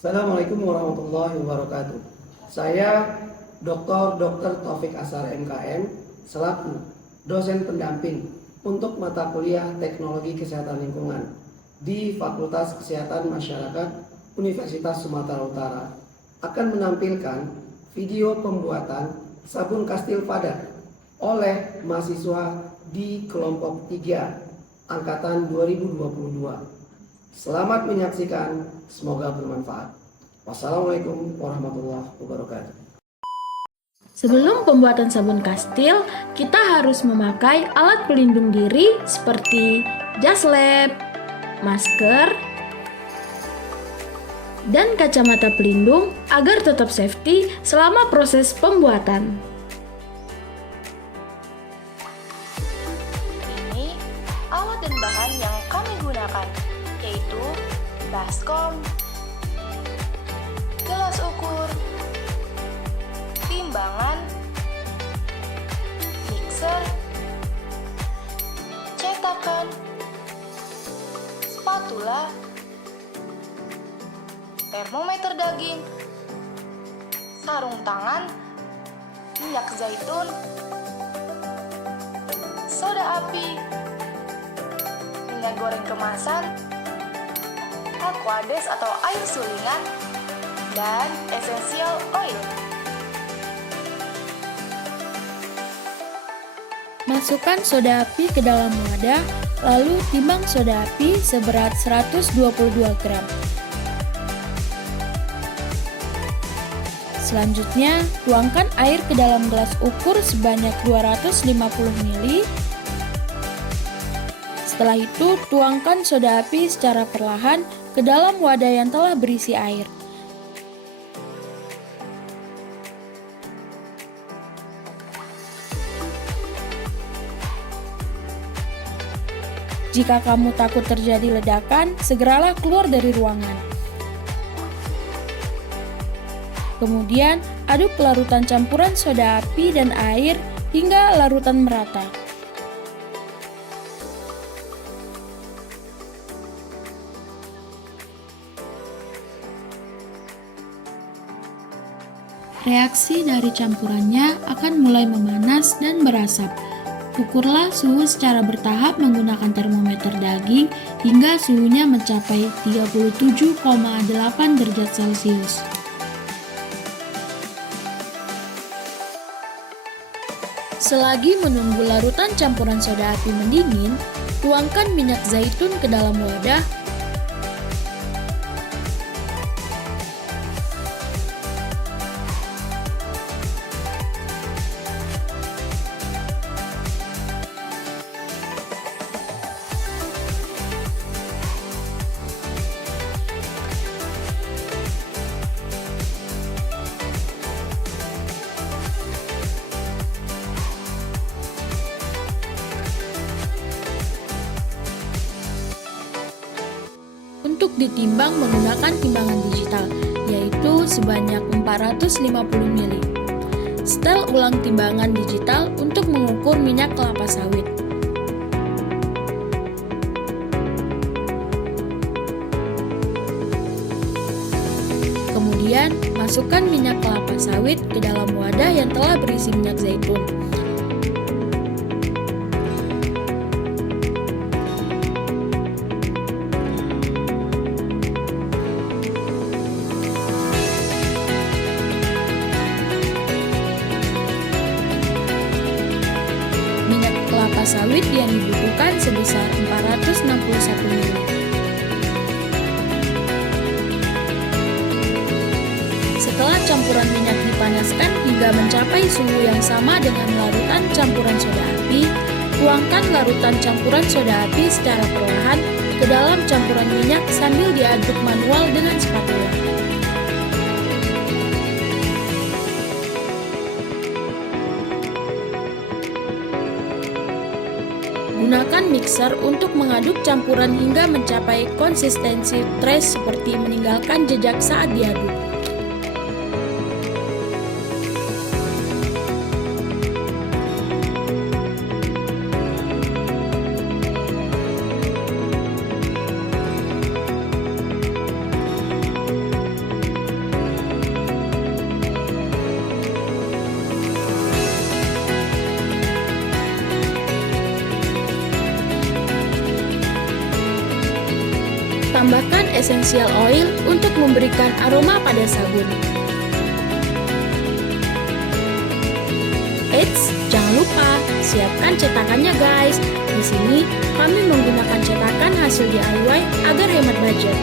Assalamualaikum warahmatullahi wabarakatuh. Saya Dr. Taufik Asar MKM selaku dosen pendamping untuk mata kuliah Teknologi Kesehatan Lingkungan di Fakultas Kesehatan Masyarakat Universitas Sumatera Utara akan menampilkan video pembuatan sabun kastil padat oleh mahasiswa di kelompok 3 angkatan 2022. Selamat menyaksikan, semoga bermanfaat. Wassalamualaikum warahmatullahi wabarakatuh. Sebelum pembuatan sabun kastil, kita harus memakai alat pelindung diri seperti jas lab, masker, dan kacamata pelindung agar tetap safety selama proses pembuatan. Ini alat dan bahan yang kami gunakan, yaitu baskom, gelas ukur, timbangan, mixer, cetakan, spatula, termometer daging, sarung tangan, minyak zaitun, soda api, minyak goreng kemasan, aquades atau air sulingan, dan essential oil. Masukkan soda api ke dalam wadah, lalu timbang soda api seberat 122 gram. Selanjutnya, tuangkan air ke dalam gelas ukur sebanyak 250 ml. Setelah itu, tuangkan soda api secara perlahan ke dalam wadah yang telah berisi air. Jika kamu takut terjadi ledakan, segeralah keluar dari ruangan. Kemudian, aduk larutan campuran soda api dan air hingga larutan merata. Reaksi dari campurannya akan mulai memanas dan berasap. Ukurlah suhu secara bertahap menggunakan termometer daging hingga suhunya mencapai 37,8 derajat Celcius. Selagi menunggu larutan campuran soda api mendingin, tuangkan minyak zaitun ke dalam wadah. Untuk ditimbang menggunakan timbangan digital, yaitu sebanyak 450 ml. Setel ulang timbangan digital untuk mengukur minyak kelapa sawit. Kemudian, masukkan minyak kelapa sawit ke dalam wadah yang telah berisi minyak zaitun. Minyak kelapa sawit yang dibutuhkan sebesar 461 ml. Setelah campuran minyak dipanaskan hingga mencapai suhu yang sama dengan larutan campuran soda api, tuangkan larutan campuran soda api secara perlahan ke dalam campuran minyak sambil diaduk manual dengan spatula. Gunakan mixer untuk mengaduk campuran hingga mencapai konsistensi trace seperti meninggalkan jejak saat diaduk. tambahkan essential oil untuk memberikan aroma pada sabun. Eits, jangan lupa siapkan cetakannya guys. Di sini kami menggunakan cetakan hasil DIY agar hemat budget.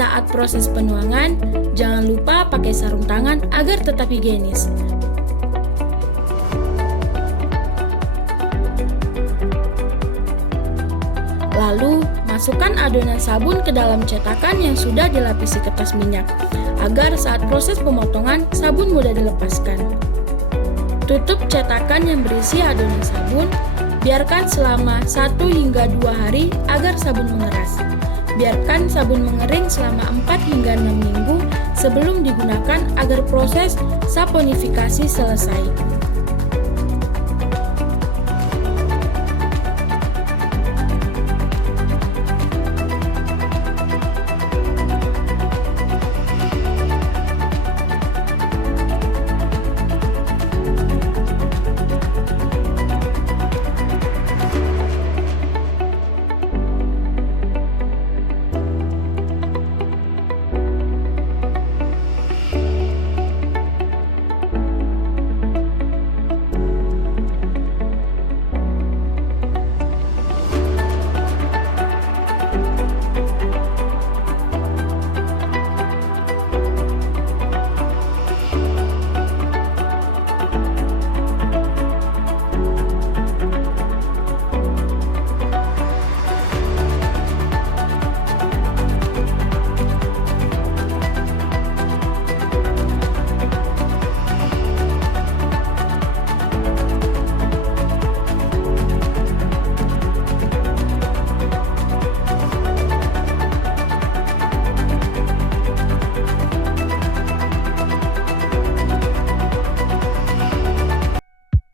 Saat proses penuangan, jangan lupa pakai sarung tangan agar tetap higienis. Lalu, masukkan adonan sabun ke dalam cetakan yang sudah dilapisi kertas minyak, agar saat proses pemotongan, sabun mudah dilepaskan. Tutup cetakan yang berisi adonan sabun, biarkan selama 1 hingga 2 hari agar sabun mengeras. Biarkan sabun mengering selama 4 hingga 6 minggu sebelum digunakan agar proses saponifikasi selesai.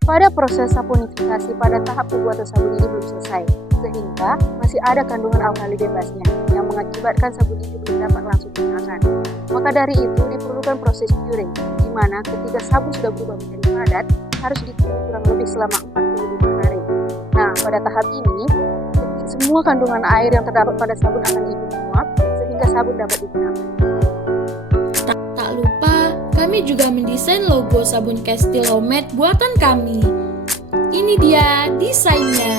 Pada proses saponifikasi pada tahap pembuatan sabun ini belum selesai, sehingga masih ada kandungan alkali bebasnya yang mengakibatkan sabun itu belum dapat langsung digunakan. Maka dari itu diperlukan proses curing, di mana ketika sabun sudah berubah menjadi padat, harus ditunggu kurang lebih selama 45 hari. Nah, pada tahap ini, semua kandungan air yang terdapat pada sabun akan ikut menguap, sehingga sabun dapat digunakan. Tak lupa, kami juga mendesain logo sabun Castile Homemade buatan kami. Ini dia desainnya.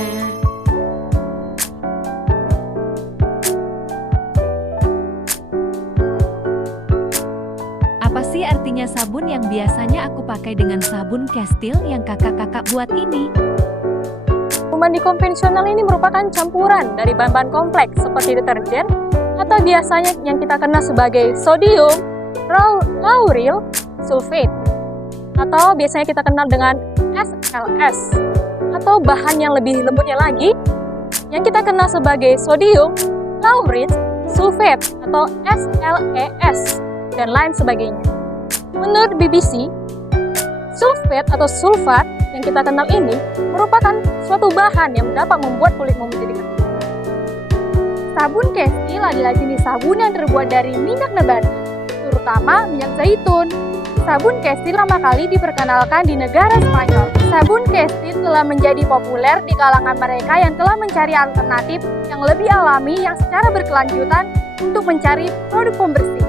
Apa sih artinya sabun yang biasanya aku pakai dengan sabun Castile yang kakak-kakak buat ini? Mandi konvensional ini merupakan campuran dari bahan-bahan kompleks seperti deterjen atau biasanya yang kita kenal sebagai sodium lauryl sulfate atau biasanya kita kenal dengan SLS atau bahan yang lebih lembutnya lagi yang kita kenal sebagai sodium lauryl sulfate atau SLES dan lain sebagainya. Menurut BBC, sulfate atau sulfat yang kita kenal ini merupakan suatu bahan yang dapat membuat kulitmu menjadi kering. Sabun Castile adalah jenis sabun yang terbuat dari minyak nabati, terutama minyak zaitun. Sabun Castile lama kali diperkenalkan di negara Spanyol. Sabun Castile telah menjadi populer di kalangan mereka yang telah mencari alternatif yang lebih alami yang secara berkelanjutan untuk mencari produk pembersih.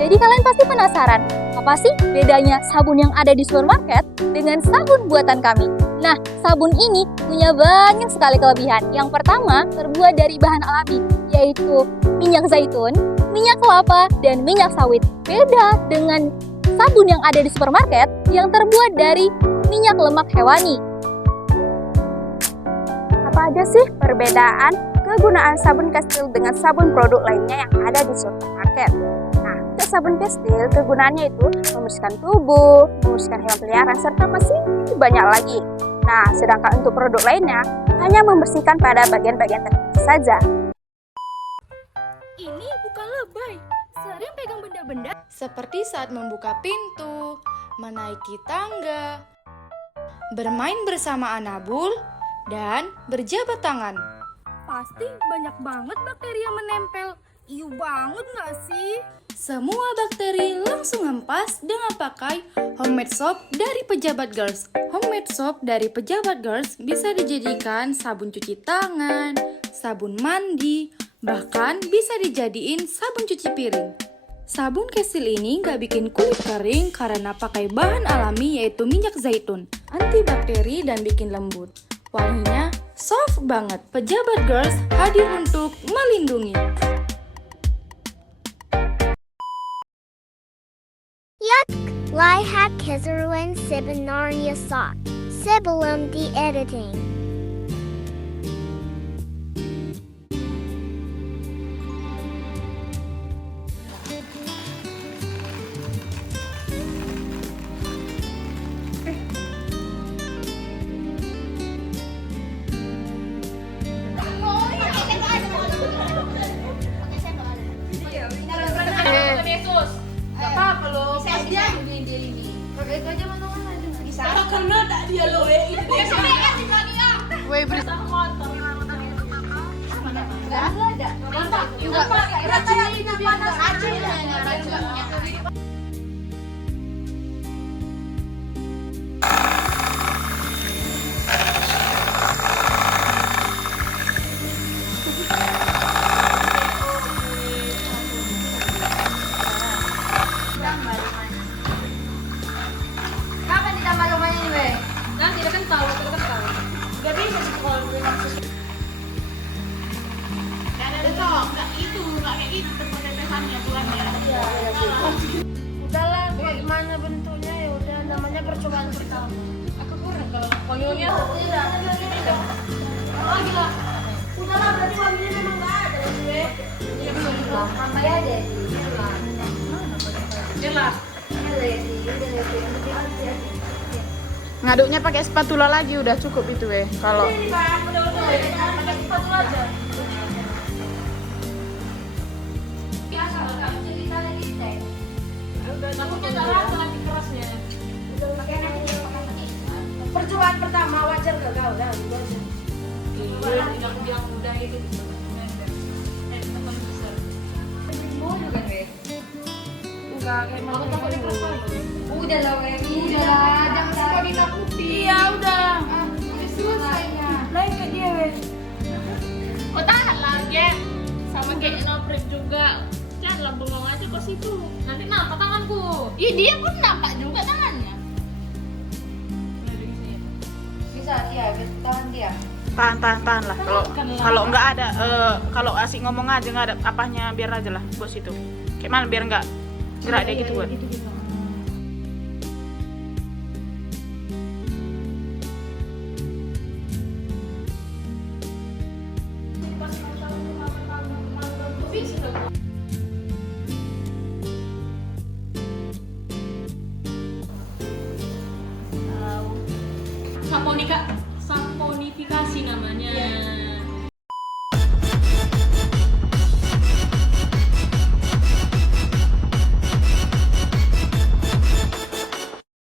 Jadi kalian pasti penasaran, apa sih bedanya sabun yang ada di supermarket dengan sabun buatan kami? Nah, sabun ini punya banyak sekali kelebihan. Yang pertama, terbuat dari bahan alami, yaitu minyak zaitun, minyak kelapa, dan minyak sawit. Beda dengan sabun yang ada di supermarket yang terbuat dari minyak lemak hewani. Apa aja sih perbedaan kegunaan sabun Castile dengan sabun produk lainnya yang ada di supermarket? Sabun Castile kegunaannya itu membersihkan tubuh, membersihkan hewan peliharaan, serta masih banyak lagi. Nah, sedangkan untuk produk lainnya hanya membersihkan pada bagian-bagian tertentu saja. Ini bukan lebay, sering pegang benda-benda seperti saat membuka pintu, menaiki tangga, bermain bersama Anabul, dan berjabat tangan. Pasti banyak banget bakteri yang menempel. Iu banget nggak sih? Semua bakteri langsung hempas dengan pakai homemade soap dari Pejabat Girls. Homemade soap dari Pejabat Girls bisa dijadikan sabun cuci tangan, sabun mandi, bahkan bisa dijadiin sabun cuci piring. Sabun Kestil ini nggak bikin kulit kering karena pakai bahan alami yaitu minyak zaitun, antibakteri dan bikin lembut. Wanginya soft banget. Pejabat Girls hadir untuk melindungi. Lihat keseruan sebenarnya saat sebelum di-editing. Kapan ditambah rumahnya nih, Be? Nanti kita kan tahu. Gak bisa sih kalau gue maksus. Udahlah, gimana bentuknya ya udah namanya percobaan pertama. Aku kurang kalau wanginya tidak. Oh gila. Udahlah berarti wanginya memang nggak ada ya gue. Iya betul. Tambah aja sih. Jelas. Ngaduknya pakai spatula lagi udah cukup itu kalau Pakai spatula aja. Percobaan pertama wajar gagal dah. Yang mudah itu. Mau juga deh. Enggak kayak mau takut diperkosa. Udah lah, udah jangan suka ditakuti. Iya udah. Selesainya. Lain ke dia Oh tahan lah, Gem. Sama kayak nopret juga. Janganlah bengong aja ke situ. Nanti nampak tanganku. Ih, dia pun nampak juga tangannya. bisa iya tahan dia. tahan lah kalau nggak ada kalau asik ngomong aja nggak ada apanya biar aja lah bos itu kayak mana biar nggak gerak dia gitu kan. Samponifikasi namanya.